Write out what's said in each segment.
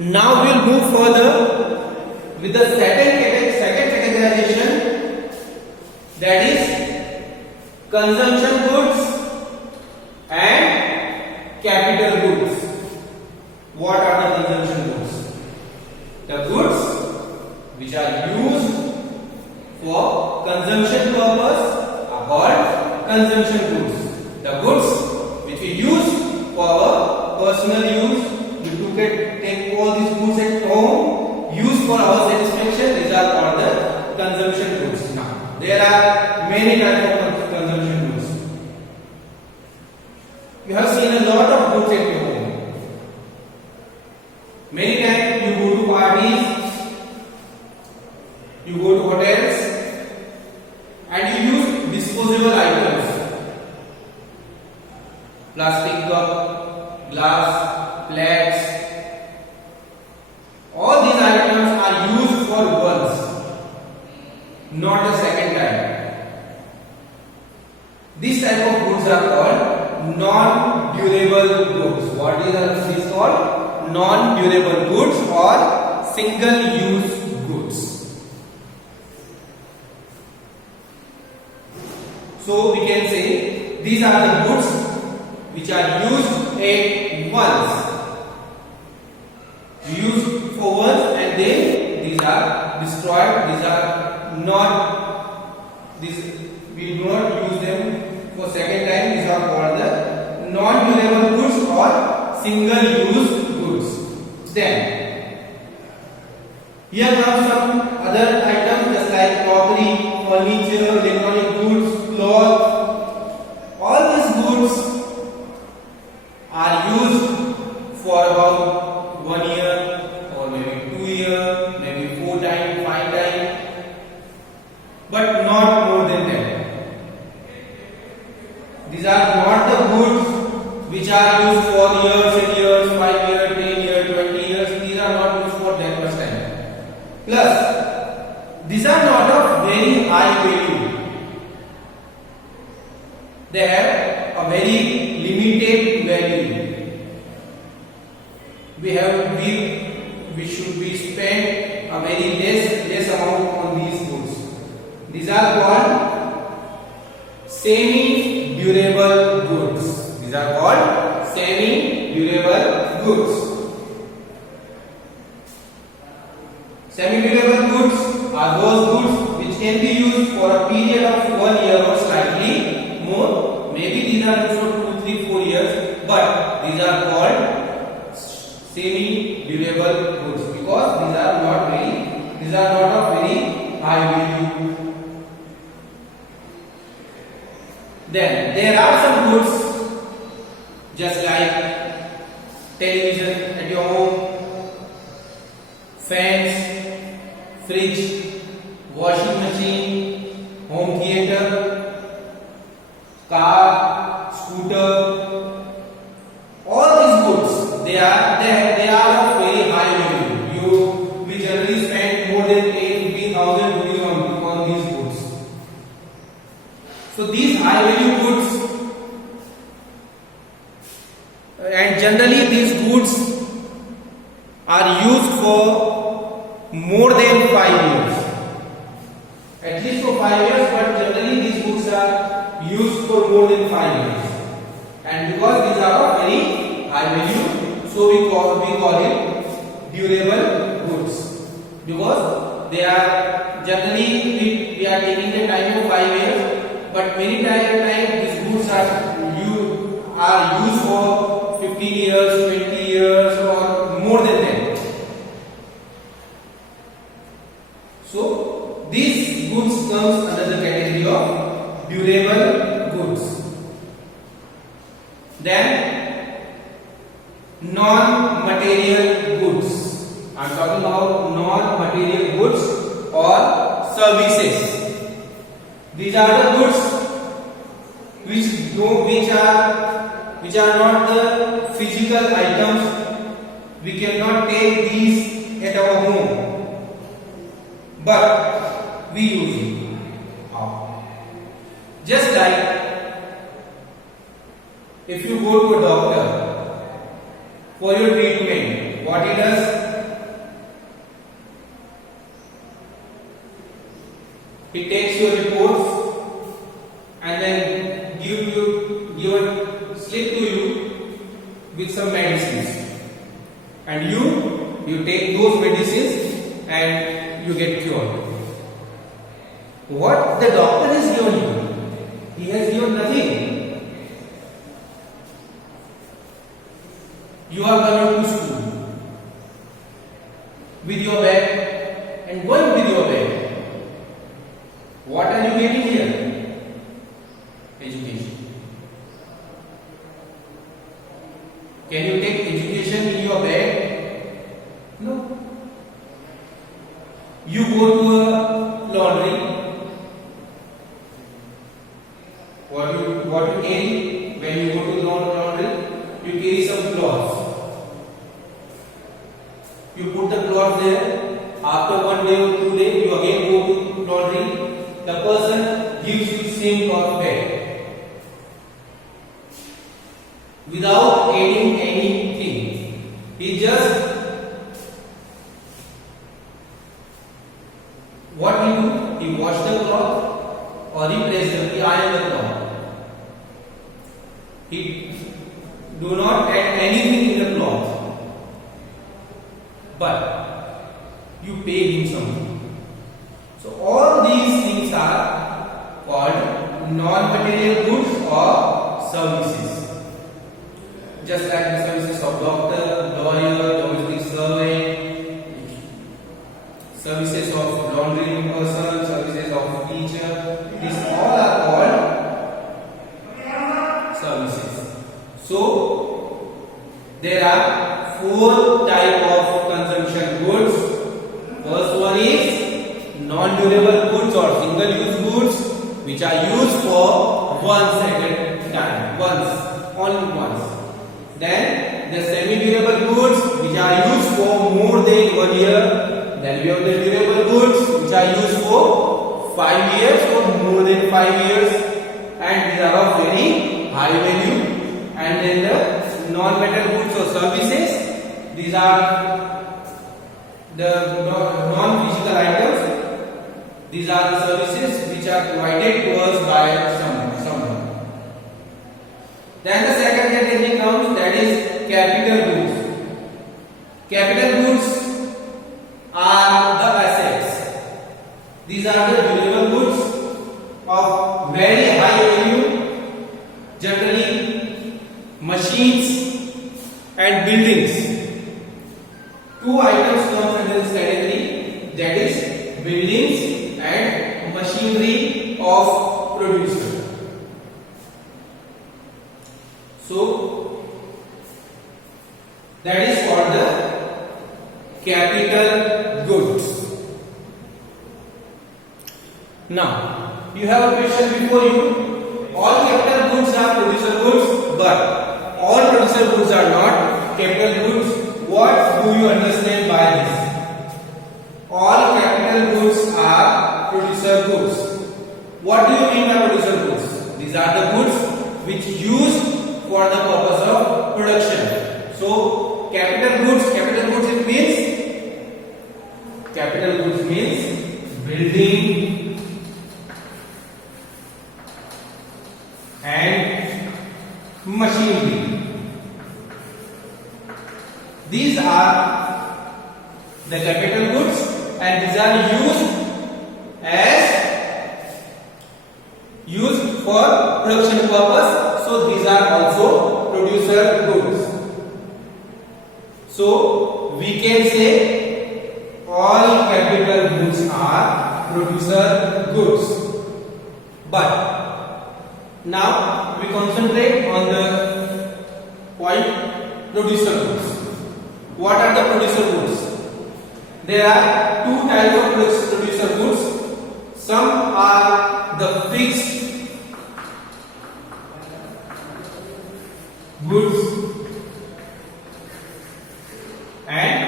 Now we will move further with the second categorization, that is consumption goods and capital goods. What are the consumption goods? The goods which are used for consumption purpose are called consumption goods. The goods which we use for our personal use, we take all these goods at home, use for our satisfaction, these are called the consumption goods. Now, there are many types of consumption goods. You have seen a lot of goods at your home. Many times you go to parties, you go to hotels, and you use disposable items. Plastic cup, glass, plates. All these items are used for once, not a second time. This type of goods are called non-durable goods. What is this called? Non-durable goods or single-use goods. So we can say these are the goods which are used at once. Used for once and then these are destroyed. These are not, we do not use them for second time. These are called the non-durable goods or single-use goods. Then here comes some other items just like crockery, furniture, electronic goods, cloth. All these goods are used for about 1 year or maybe 2 years, maybe 4 times, 5 times, but not more than that. These are not the goods which are used for years and years, 5 years, 10 years, 20 years. These are not used for that much time. Plus, these are not of very high value. They have a very limited value. We should be spend a very less amount on these goods. These are called semi durable goods. These are called semi durable goods. Semi durable goods are those goods which can be used for a period of 1 year or slightly more. Maybe these are used for 2, 3, 4 years, but these are called semi-durable goods because these are not of very high value. Then there are some goods just like television at your home, fans, fridge, washing machine, home theater, car, scooter. All these goods, they are of very high value. We generally spend more than 8,000 rupees on these goods. So these high value goods, and generally these goods are used for more than 5 years. At least for 5 years, but generally these goods are used for more than 5 years. And because these are of very high value, so we call it durable goods, because they are generally we are taking the time of 5 years, but many times these goods are used for 15 years, 20 years or more than that. So these goods comes under the category of durable goods. Then non-material goods. I am talking about non-material goods or services. These are the goods which are not the physical items. We cannot take these at our home, but we use it. How? Just like if you go to a doctor for your treatment, what he does? He takes your reports and then give a slip to you with some medicines, and you take those medicines and you get cured. What the doctor has given you? He has given nothing. You are coming to school with your bag and going with your bag. What are you getting here? Education. Can you take education in your bag? No. You go to a laundry. What you carry when you go to the laundry? You carry some clothes. You put the clothes there. After 1 day or 2 days, you again go to laundry. The person gives you same cloth back without adding anything. He just what he do? He wash the cloth or he iron the cloth. He do not add anything in the cloth, but you pay him something. So all these things are called non-material goods or services. Just like the services of doctor, lawyer, domestic servant, services of laundry person, services of teacher, these all are called services. So there are 4 types of consumption goods. First one is non-durable goods or single-use goods, which are used for only once. Then the semi-durable goods, which are used for more than 1 year. Then we have the durable goods, which are used for 5 years or more than 5 years, and these are of very high value. And then the non-metal goods or services, these are the non-physical items. These are the services which are provided to us by someone. Then the second category comes, that is capital goods. Capital goods are the assets. These are the durable goods of very high value, generally machines and buildings. 2 items come under this category, that is buildings and machinery of producer. So that is called the capital goods. Now you have a question before you. All capital goods are producer goods, but all producer goods are not capital goods. What do you understand by this? All capital goods are producer goods. What do you mean by producer goods? These are the goods which used for the purpose of production. So capital goods it means building and machinery. These are the capital goods, and these are used for production purpose. So these are also producer goods. So we can say all capital goods are producer goods. But now we concentrate on the point producer goods. What are the producer goods? There are 2 types of producer goods. Some are the fixed goods and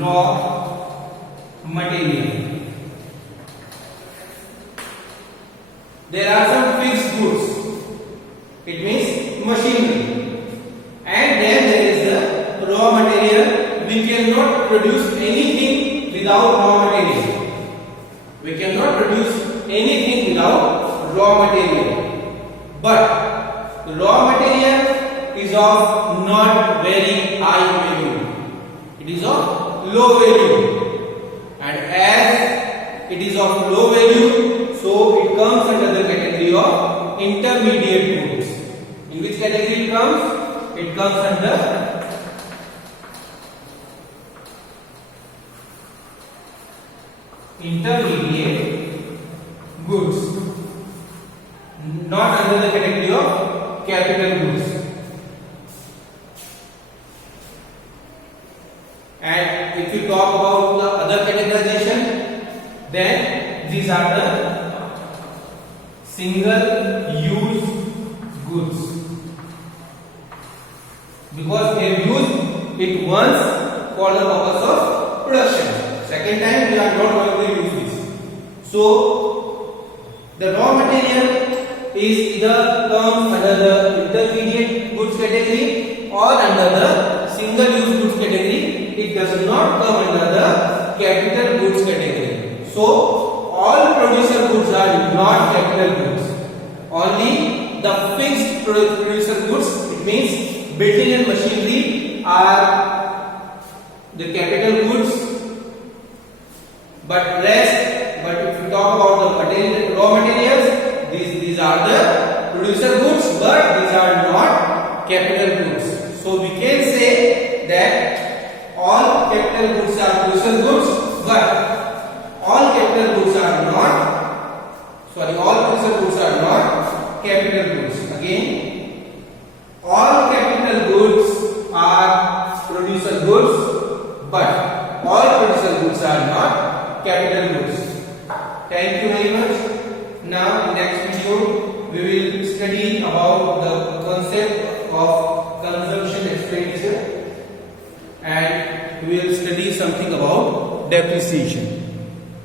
raw material. There are some fixed goods, it means machinery, and then there is the raw material. We cannot produce anything without raw material. We cannot produce anything without raw material. But the raw material is of not very high value. It is of low value. And as it is of low value, so it comes under the category of intermediate goods. In which category it comes? It comes under intermediate goods, not under the category of capital goods. And if you talk about the other categorization, then these are the single use goods, because we have used it once for the purpose of production. Second time we are not going to use this. So the raw material is either comes under the intermediate goods category or under the single use goods category. It does not come under the capital goods category. So all producer goods are not capital goods. Only the fixed producer goods, it means building and machinery, are the capital goods. But if you talk about the raw materials, these are the producer goods, but these are not capital goods. So we can say that all capital goods are producer goods, but all capital goods are all producer goods are not capital goods. Again, all capital goods are producer goods, but all producer goods are not capital goods. Thank you very much. Now in next video we will study about the concept of consumption expenditure, and we will study something about depreciation.